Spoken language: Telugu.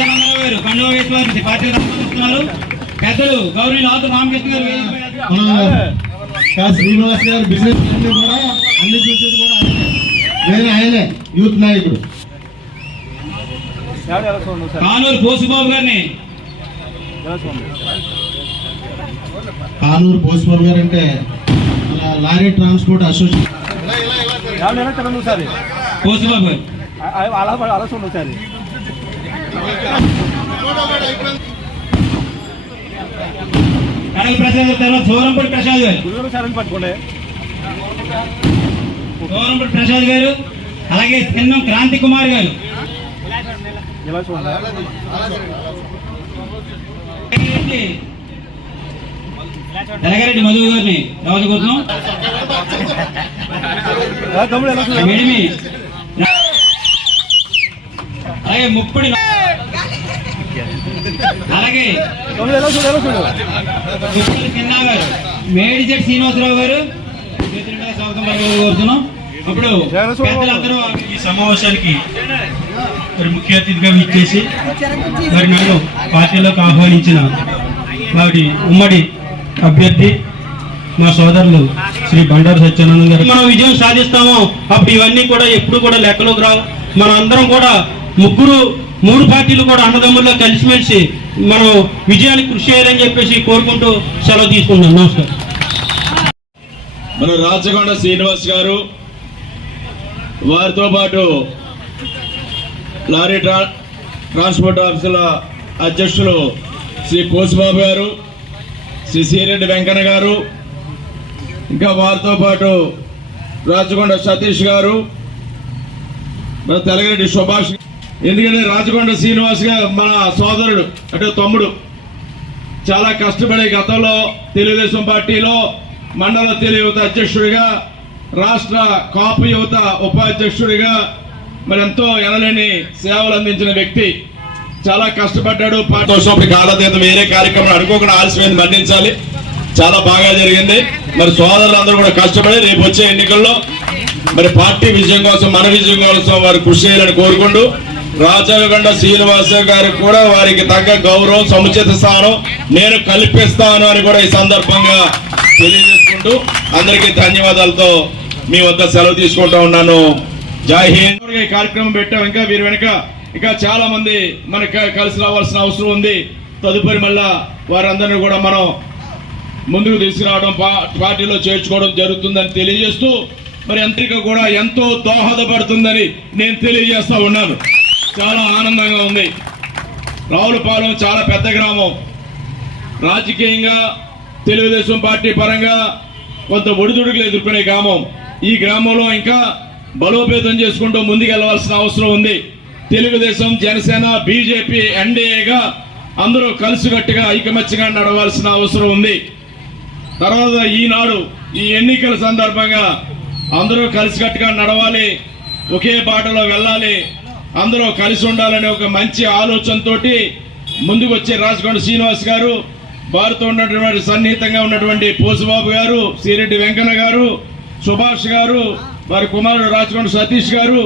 గారు వేసి పెద్దలు రామకృష్ణ గారు శ్రీనివాస్ గారు బిజినెస్ అన్ని కూడా అన్ని చూసేది కూడా వేరే ఆయనే యూత్ నాయకుడు కానూరు పోసుబాబు గారిని కానూరు పోస్ట్బాబు గారు అంటే లారీ ట్రాన్స్పోర్ట్ అసోసియేషన్ పోసుబాబు గారు అలా అలా చూడండి ఒకసారి కడల ప్రసాద్ తర్వాత సోరంపూడి ప్రసాద్ గారు. సోరంపూడి ప్రసాద్ గారు అలాగే చిన్నం క్రాంతి కుమార్ గారు. తెలగారెడ్డి మధు గారిని చూడండి మెడిమి. అలాగే ముప్పుడి అలాగే తమ్ముడు ఎలా గారు. మేడిజెట్ శ్రీనివాసరావు గారు. స్వాగతం కోరుతున్నాం. ఇప్పుడు పెద్దలందరూ ఈ సమావేశానికి మరి ముఖ్య అతిథిగా ఇచ్చేసి మరి నన్ను పార్టీలోకి ఆహ్వానించిన వారి ఉమ్మడి అభ్యర్థి మా సోదరులు శ్రీ బండారు సత్యానందం గారు. మనం విజయం సాధిస్తామో. అప్పుడు ఇవన్నీ కూడా ఎప్పుడు కూడా లెక్కలోకి రావు. మనం అందరం కూడా ముగ్గురు మూడు పార్టీలు కూడా అన్నదమ్ముల్లో కలిసిమెలిసి మనం విజయానికి కృషి చేయాలని చెప్పేసి కోరుకుంటూ సెలవు తీసుకుంటాం నమస్కారం. మన రాచకొండ శ్రీనివాస్ గారు వారితో పాటు లారీ ట్రా ట్రాన్స్పోర్ట్ ఆఫీసుల అధ్యక్షులు శ్రీ కోసిబాబు గారు శ్రీ సిరెడ్డి వెంకన్న గారు ఇంకా వారితో పాటు రాచకొండ సతీష్ గారు మన తెలగరెడ్డి సుభాష్ ఎందుకంటే రాజకొండ శ్రీనివాస్ గారు మన సోదరుడు అంటే తమ్ముడు. చాలా కష్టపడి గతంలో తెలుగుదేశం పార్టీలో మండల తెలుగు యువత అధ్యక్షుడిగా రాష్ట్ర కాపు యువత ఉపాధ్యక్షుడిగా మరి ఎంతో ఎనలేని సేవలు అందించిన వ్యక్తి. చాలా కష్టపడ్డాడు. పాటోత్సవం కాలతీతం వేరే కార్యక్రమం అనుకోకుండా ఆలస్యమైంది మరణించాలి చాలా బాగా జరిగింది. మరి సోదరులందరూ కూడా కష్టపడి రేపు వచ్చే ఎన్నికల్లో మరి పార్టీ విజయం కోసం మన విజయం కోసం వారు కృషి చేయాలని కోరుకుంటూ రాజగండ శ్రీనివాస గారికి కూడా వారికి తగ్గ గౌరవం సముచిత స్థానం నేను కల్పిస్తాను అని కూడా ఈ సందర్భంగా తెలియజేసుకుంటూ అందరికీ ధన్యవాదాలతో మీ వద్ద సెలవు తీసుకుంటా ఉన్నాను. జై హింద్. ఈ కార్యక్రమం పెట్టాం. ఇంకా వీరి వెనుక ఇంకా చాలా మంది మనకి కలిసి రావాల్సిన అవసరం ఉంది. తదుపరి మళ్ళా వారందరినీ కూడా మనం ముందుకు తీసుకురావడం పార్టీలో చేర్చుకోవడం జరుగుతుందని తెలియజేస్తూ మరి యంత్రిక కూడా ఎంతో దోహదపడుతుందని నేను తెలియజేస్తా ఉన్నాను. చాలా ఆనందంగా ఉంది. రావులపాలెం చాలా పెద్ద గ్రామం. రాజకీయంగా తెలుగుదేశం పార్టీ పరంగా కొంత ఒడిదుడుకులు ఎదుర్కొనే గ్రామం. ఈ గ్రామంలో ఇంకా బలోపేతం చేసుకుంటూ ముందుకెళ్ళవలసిన అవసరం ఉంది. తెలుగుదేశం జనసేన బీజేపీ ఎన్డీఏగా అందరూ కలిసికట్టుగా ఐకమత్యంగా నడవాల్సిన అవసరం ఉంది. తర్వాత ఈనాడు ఈ ఎన్నికల సందర్భంగా అందరూ కలిసికట్టుగా నడవాలి. ఒకే బాటలో వెళ్ళాలి. అందరూ కలిసి ఉండాలనే ఒక మంచి ఆలోచనతోటి ముందుకు వచ్చే రాజకొండ శ్రీనివాస్ గారు వారితో ఉన్నటువంటి సన్నిహితంగా ఉన్నటువంటి పోసుబాబు గారు సిరెడ్డి వెంకన్న గారు సుభాష్ గారు వారి కుమారుడు రాజకొండ సతీష్ గారు